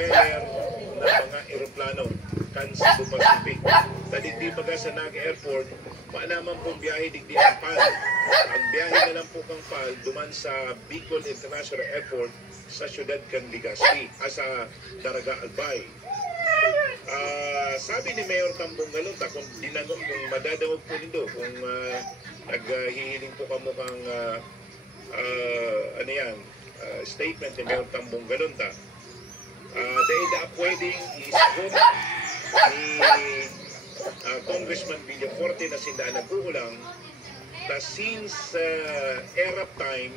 propeller ng mga eroplano kan Cebu Pacific. Tadigdi baga sa Naga Airport, maanaman pong biyahe digdi ang PAL. Ang biyahe na lang po kang PAL duman sa Bicol International Airport sa siyudad kan Legazpi, sa Daraga Albay. Sabi ni Mayor Tambong Galunta, kung dinanong, kung madadawag po nindo, kung naghihiling po kamo kang statement ni Mayor Tambong Galunta, dahil pwedeng is-hope ni Congressman Villaforte na sindaan nag-uulang na since ERAP time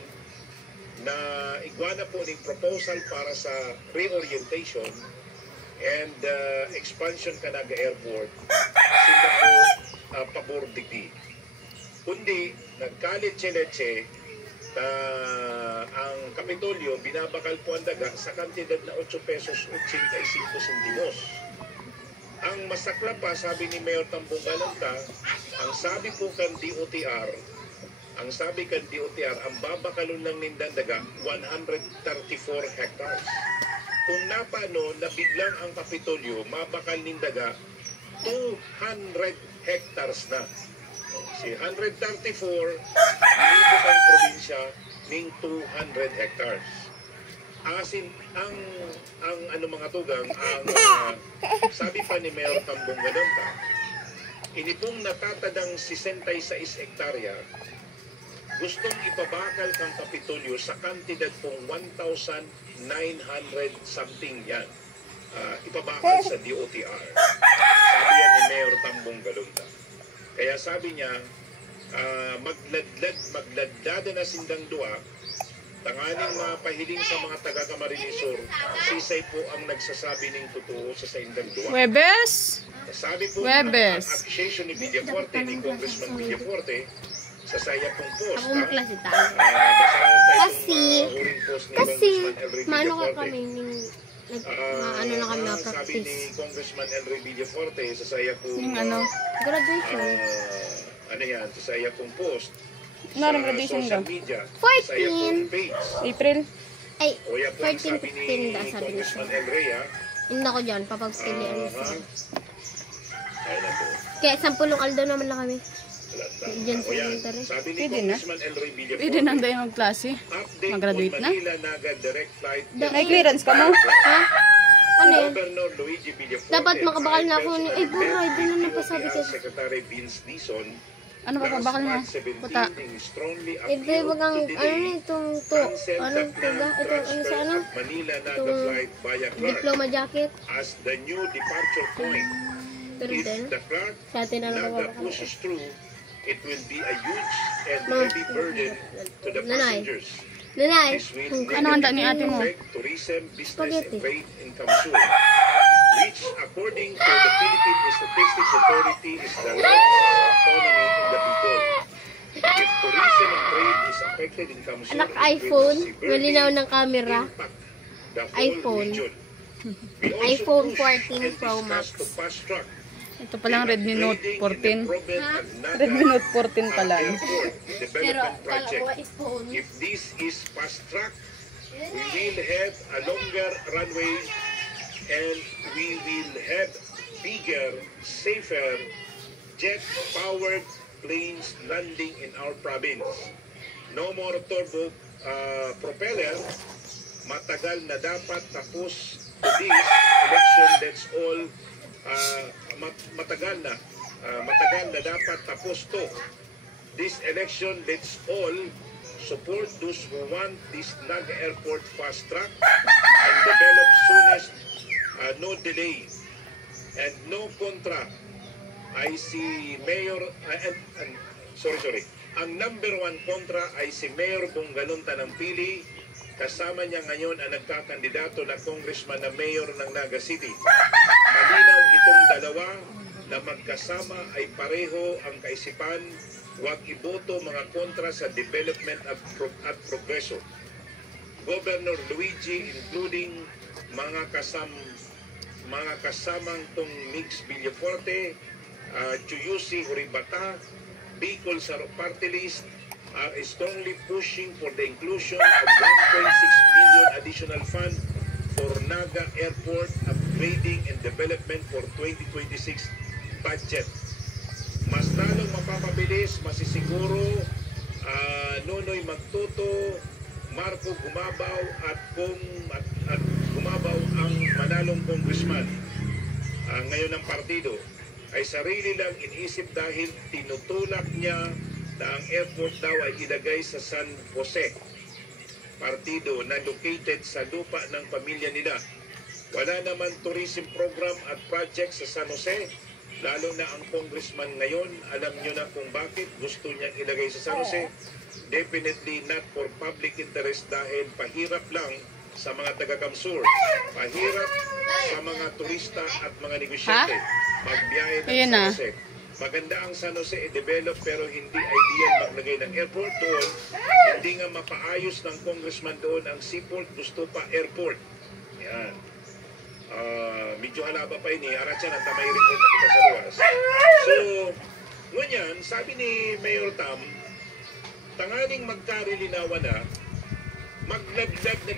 na igwana po ng proposal para sa reorientation and expansion ka Naga Airport, sila po pabor digdi. Kundi nagkalit-leche ang Kapitolyo, binabakal po ang daga sa kantidad na 8 pesos 85 centimos. Ang masakla pa, sabi ni Mayor Tambong Galunta, ang sabi po kan DOTR, ang babakalon lang nindandaga 134 hectares. Kung napano na biglang ang Kapitolyo, mabakal nindaga 200 hectares na. Si 134, dito kang probinsya ng 200 hectares. Asin, ang mga tugang, sabi pa ni Mayor Tambong Galunta, initong natatadang 66 hektarya, gustong ipabakal kang Kapitolyo sa kantidad pong 1,900 something yan. Ipabakal sa DOTR. Sabi yan ni Mayor Tambong Galunta. Kaya sabi niya, magladlada na sindang dua, tanganing mapahiling sa mga taga-Camarines Sur, sisay po ang nagsasabi ng totoo sa sindang dua. Webes! Sabi po Webes! ang accusation ni Villaforte, ni Congressman Villaforte, sa saya pong post. Akong klase tayo. Kasi, maano ka kami ano na kami sabi na-practice. ni Congressman Enrique Villaforte, sa saya pong Graduation. sa saya pong post Ano sa graduation social daw? media, 14. sa saya pong page. April? Ay, O yan po ang 14, sabi ni 15 sabi niya. Congressman Enrique, Hindi ako dyan, papagpilian niya. Ayun na po. Kaya 10 aldo naman lang kami. Diyan sa O yan, elementary. sabi ni Pwede na. Congressman Enrique Villaforte, Pwede nang dahil mag-klase. update Mag-graduate on na? Manila Naga direct flight. May clearance ka mo? Ha? Ano yun? Governor Luigi Villaforte, Dapat makabakal na ako ni... Ay, personal buray, doon na met napasabi DOTR ka. Secretary Vince Dizon Ano pa pabakal mo? Puta. Ito yung bagang, ano na itong to, ano tuga, ito, ano sa ano? Manila Naga Itong flight via Clark diploma jacket. as the new departure point. Pero If din, the Clark sa atin na lang Naga mababakal. pushes through, it will be a huge and heavy burden to the Nanay. passengers. Nanay, This will Ano handa ni ate mo? affect tourism, business, Spaghetti. and trade in Kamsur, which, according to the Philippine Statistics Authority, is the largest economy in the Bicol. If tourism and trade is affected in Kamsur, anak it will iPhone, severely malinaw ng camera. impact the whole iPhone. region. We also iPhone push 14 and Pro discuss Max. to fast-track Ito palang Redmi Note 14. Redmi Redmi Note 14 pala. Development project. If this is fast-track, we will have a longer runway and we will have bigger, safer, jet-powered planes landing in our province. No more turbo propeller. Matagal na dapat tapos to this election. That's all. Matagal na dapat tapos to. This election, let's all support those who want this Naga Airport fast track and develop soonest, no delay and no contra. I see Mayor, sorry. Ang number 1 kontra ay si Mayor Bonggalunta ng Pili. Kasama niya ngayon ang nagkakandidato na congressman na mayor ng Naga City. Malinaw itong dalawa na magkasama ay pareho ang kaisipan, huwag iboto mga kontra sa development at progreso. Governor Luigi, including mga kasamang tong Mix Villaforte, Chuyusi Horibata, Bicol Saro Party List, are strongly pushing for the inclusion of 1.6 billion additional fund for Naga Airport Upgrading and Development for 2026 budget. Mas lalong mapapabilis, masisiguro, Nonoy Magtuto, Marco Gumabaw at Gumabaw ang manalong congressman ngayon ng partido ay sarili lang iniisip dahil tinutulak niya na ang airport daw ay ilagay sa San Jose partido na located sa lupa ng pamilya nila. Wala naman tourism program at project sa San Jose, lalo na ang congressman ngayon, alam nyo na kung bakit gusto niyang ilagay sa San Jose. Definitely not for public interest dahil pahirap lang sa mga taga-Kamsur. Pahirap sa mga turista at mga negosyante. Magbiyahe ng Ayun San na. Jose. Maganda ang San Jose i-develop pero hindi ideal maglagay ng airport doon. Hindi nga mapaayos ng congressman doon ang seaport, gusto pa airport. Yan. Medyo halaba pa ini. Aratyan at may report na kita sa luwas. So, ngunyan, sabi ni Mayor Tam, tangaling magkarilinawan na, maglaglag na